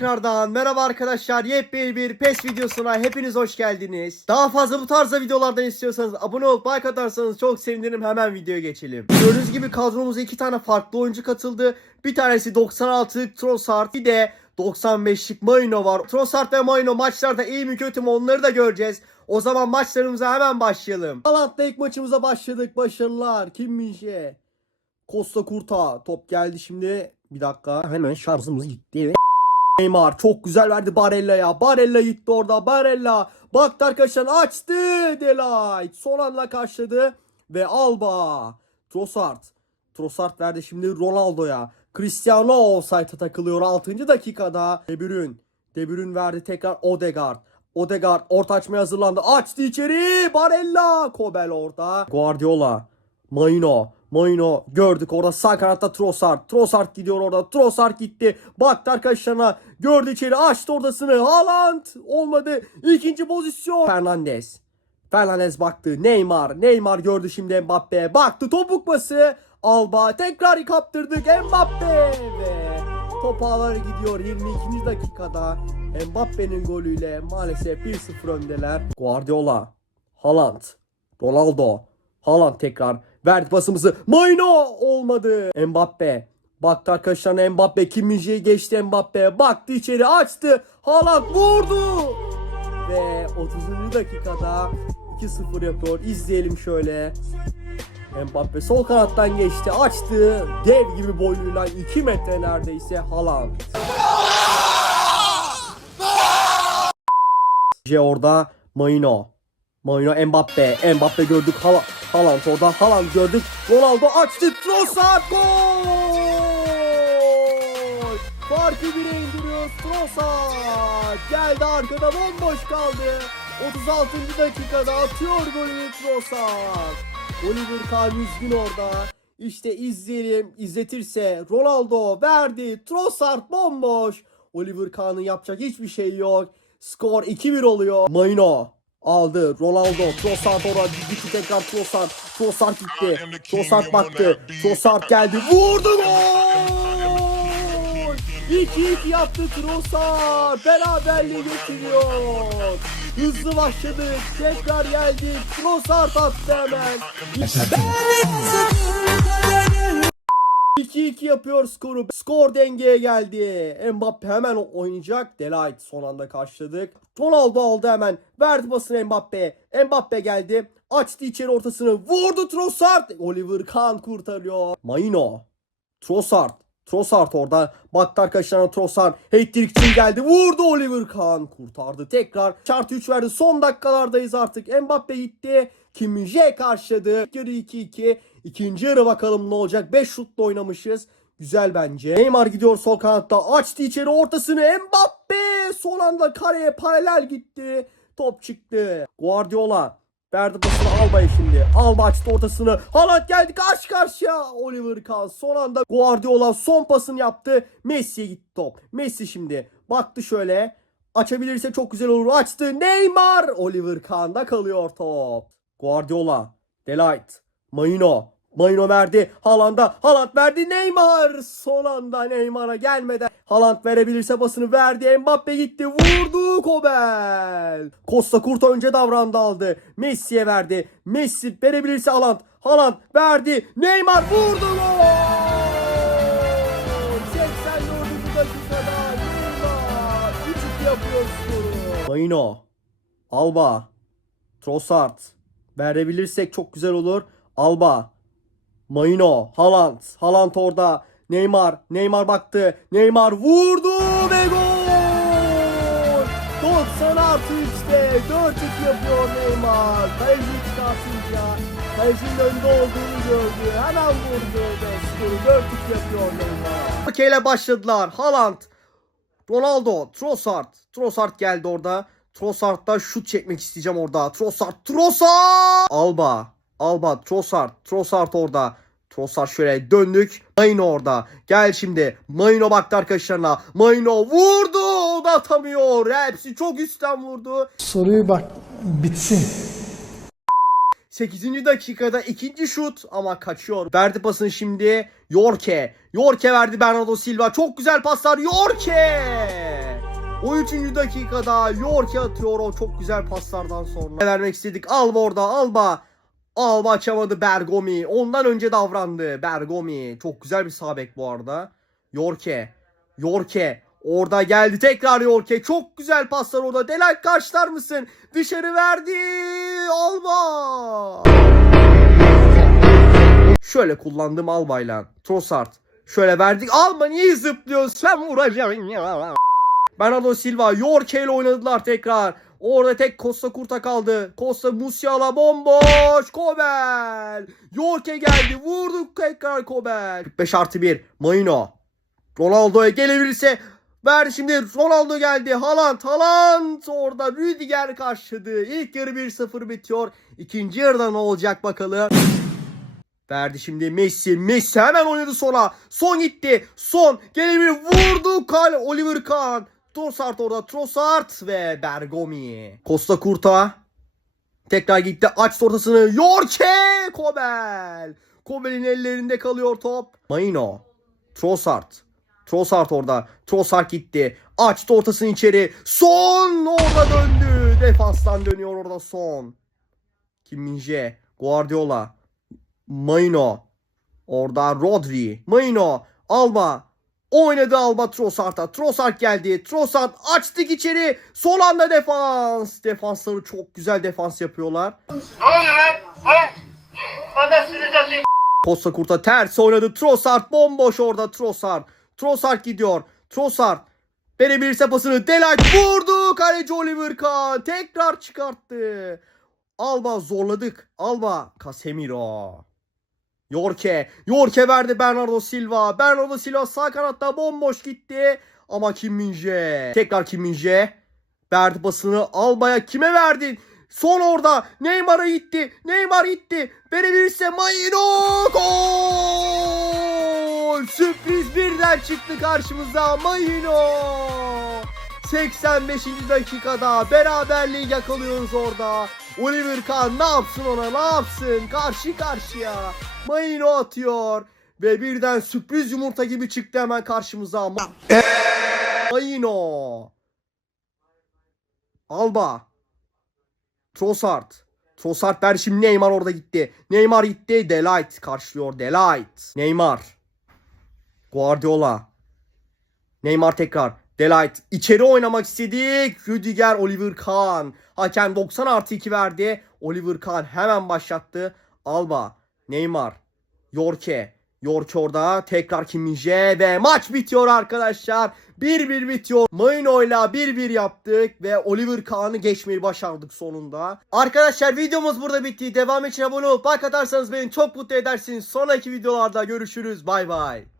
Tekrardan merhaba arkadaşlar. Yepyeni bir PES videosuna hepiniz hoş geldiniz. Daha fazla bu tarzda videolardan istiyorsanız abone olup like atarsanız çok sevinirim. Hemen videoya geçelim. Gördüğünüz gibi kadromuza iki tane farklı oyuncu katıldı. Bir tanesi 96'lık Trossard, bir de 95'lik Maino var. Trossard ve Maino maçlarda iyi mi kötü mü onları da göreceğiz. O zaman maçlarımıza hemen başlayalım. Alat'ta ilk maçımıza başladık. Başarılar. Kim? Costa Kurta. Top geldi şimdi. Bir dakika. Hemen şarjımız gitti. Neymar çok güzel verdi Barella'ya. Barella gitti orada. Barella. Baktı arkadaşlar açtı. Delight. Son anda karşıladı. Ve Alba. Trossard. Trossard verdi şimdi Ronaldo'ya. Cristiano offside'a takılıyor 6. dakikada. De Bruyne. De Bruyne verdi tekrar Odegaard. Odegaard orta açmaya hazırlandı. Açtı içeri. Barella. Kobel orada. Guardiola. Maino. Maino gördük orada sağ kanatta Trossard. Trossard gidiyor orada. Trossard gitti. Baktı arkadaşlarına. Gördü içeri. Açtı ortasını. Haaland. Olmadı. İkinci pozisyon. Fernandes. Fernandes baktı. Neymar. Neymar gördü şimdi Mbappe. Baktı topuk pası. Alba. Tekrar kaptırdık. Mbappe. Ve top ağlara gidiyor 22. dakikada. Mbappe'nin golüyle maalesef 1-0 öndeler. Guardiola. Haaland. Ronaldo. Haaland tekrar verdi pasımızı. Maino olmadı. Mbappe. Baktı arkadaşlar Mbappe. Kim geçti Mbappe. Baktı içeri açtı. Haaland vurdu. Ve 30. dakikada 2-0 yapıyor. İzleyelim şöyle. Mbappe sol kanattan geçti. Açtı. Dev gibi boyluyla 2 metre neredeyse Haaland. Orada Maino. Maino Mbappe. Mbappe gördük. Hala, Haaland orada. Haaland gördük. Ronaldo açtı. Trossard gol! Farkı bire indiriyor Trossard. Geldi arkada bomboş kaldı. 36. dakikada atıyor golünü Trossard. Oliver Kahn üzgün orada. İşte izleyelim. İzletirse Ronaldo verdi. Trossard bomboş. Oliver Kahn'ın yapacak hiçbir şey yok. Skor 2-1 oluyor. Maino aldı. Ronaldo. Trossard orada gitti tekrar Trossard. Trossard gitti. Trossard baktı. Trossard geldi. Vurdu gol! 2-2 yaptı Trossard. Beraberliği getiriyor. Hızlı başladık. Tekrar geldik. Trossard attı hemen. 2-2 yapıyor skoru. Skor dengeye geldi. Mbappe hemen oynayacak. Delight son anda karşıladık. Ronaldo aldı hemen. Verdi pasını Mbappe. Mbappe geldi. Açtı içeri ortasını. Vurdu Trossard. Oliver Kahn kurtarıyor. Maino. Trossard. Trossard orada. Baktı arkadaşlarına Trossard. Hat-trick geldi. Vurdu Oliver Kahn. Kurtardı tekrar. Şart 3 verdi. Son dakikalardayız artık. Mbappe gitti. Kim Min-jae karşıladı. Yarı 2-2. İkinci yarı bakalım ne olacak. 5 şutla oynamışız. Güzel bence. Neymar gidiyor sol kanatta. Açtı içeri ortasını. Mbappe son anda kareye paralel gitti. Top çıktı. Guardiola. Verdi pasını Alba'ya şimdi. Alba açtı ortasını. Haaland geldi karşı karşıya. Oliver Kahn son anda Guardiola son pasını yaptı. Messi'ye gitti top. Messi şimdi baktı şöyle. Açabilirse çok güzel olur. Açtı. Neymar. Oliver Kahn'da kalıyor top. Guardiola. Delight. Maino. Maino verdi. Haaland'a. Haaland verdi. Neymar. Son anda Neymar'a gelmeden. Haaland verebilirse pasını verdi. Mbappe gitti. Vurdu Kobel. Costa Kurta önce davrandı aldı. Messi'ye verdi. Messi verebilirse Haaland. Haaland verdi. Neymar vurdu gol. 84. dakikada Neymar 3-2 yapıyor skoru. Maino. Alba. Trossard. Verebilirsek çok güzel olur. Alba. Maino. Haaland. Haaland orada. Neymar. Neymar baktı. Neymar vurdu ve gol. 90 artı 3'te 4-2 yapıyor Neymar. Kaleci çıkartınca kalecinin önde olduğunu gördü. Hemen vurdu ve skoru 4-2 yapıyor Neymar. Okey ile başladılar. Haaland. Ronaldo, Trossard. Trossard geldi orada. Trossard'da şut çekmek isteyeceğim orada. Trossard, Trossard! Alba, Alba, Trossard, Trossard orada. Trossard şöyle döndük. Maino orada. Gel şimdi. Maino baktı arkadaşlarına. Maino vurdu. O da atamıyor. Hepsi çok üstten vurdu. Soruyu bak bitsin. 8. dakikada ikinci şut ama kaçıyor. Verdi pasını şimdi Yorke. Yorke verdi Bernardo Silva. Çok güzel paslar Yorke. O 3. dakikada York'e atıyor o çok güzel paslardan sonra. Vermek istedik. Alba orada Alba. Alba açamadı Bergomi. Ondan önce davrandı Bergomi. Çok güzel bir sağ bek bu arada. Yorke. Yorke. Orada geldi tekrar Yorke. Çok güzel paslar orada. Delay karşılar mısın? Dışarı verdi. Alba. Şöyle kullandım Alba'yla. Trossard. Şöyle verdik. Alba niye zıplıyorsun? Sen vuracaksın. Bernardo Silva. Yorke ile oynadılar tekrar. Orada tek Costa Kurta kaldı. Costa Musiala bomboş. Kobel. Yorke geldi. Vurduk tekrar Kobel. 45 artı 1. Maino. Ronaldo'ya gelebilirse ver şimdi Ronaldo geldi. Haaland. Haaland orada Rüdiger karşıladı. İlk yarı 1-0 bitiyor. İkinci yarıda ne olacak bakalım. Verdi şimdi Messi. Messi hemen oynadı sola. Son gitti. Son. Gelebilir. Vurdu. Kale. Oliver Kahn. Trossard orada. Trossard ve Bergomi. Costa Kurta. Tekrar gitti. Açtı ortasını. Yorke. Kobel. Kobel'in ellerinde kalıyor top. Maino. Trossard. Trossard orada. Trossard gitti. Açtı ortasını içeri. Son orada döndü. Defanstan dönüyor orada son. Kim Min-jae. Guardiola. Maino. Orada Rodri. Maino. Alba. Oynadı Alba Trossard'a. Trossard geldi. Trossard açtık içeri. Son anda defans. Defansları çok güzel defans yapıyorlar. Ne Kurta ters oynadı. Trossard bomboş orada Trossard. Trossard gidiyor. Trossard verebilirse pasını Delight vurdu. Kaleci Oliver Kahn tekrar çıkarttı. Alba zorladık. Alba Casemiro. Yorke. Yorke verdi Bernardo Silva. Bernardo Silva sağ kanatta bomboş gitti. Ama Kim Min-jae. Tekrar Kim Min-jae. Verdi pasını Alba'ya kime verdin? Son orada Neymar'a gitti. Neymar gitti. Verebilirse Maino gol. Sürpriz birden çıktı karşımıza Maino. 85. dakikada beraberliği yakalıyoruz orada. Oliver Kahn ne yapsın ona ne yapsın? Karşı karşıya. Maino atıyor. Ve birden sürpriz yumurta gibi çıktı hemen karşımıza. Ma- Maino. Alba. Trossard. Trossard ver şimdi Neymar orada gitti. Neymar gitti. Delight karşılıyor. Delight. Neymar. Guardiola. Neymar tekrar. Delight. içeri oynamak istedik. Rüdiger Oliver Kahn. Hakem 90 artı 2 verdi. Oliver Kahn hemen başlattı. Alba. Neymar. Yorke. Yorke orada. Tekrar Kim Min-jae ve maç bitiyor arkadaşlar. 1-1 bitiyor. Maino'yla 1-1 yaptık ve Oliver Kahn'ı geçmeyi başardık sonunda. Arkadaşlar videomuz burada bitti. Devam için abone olup like atarsanız beni çok mutlu edersiniz. Sonraki videolarda görüşürüz. Bay bay.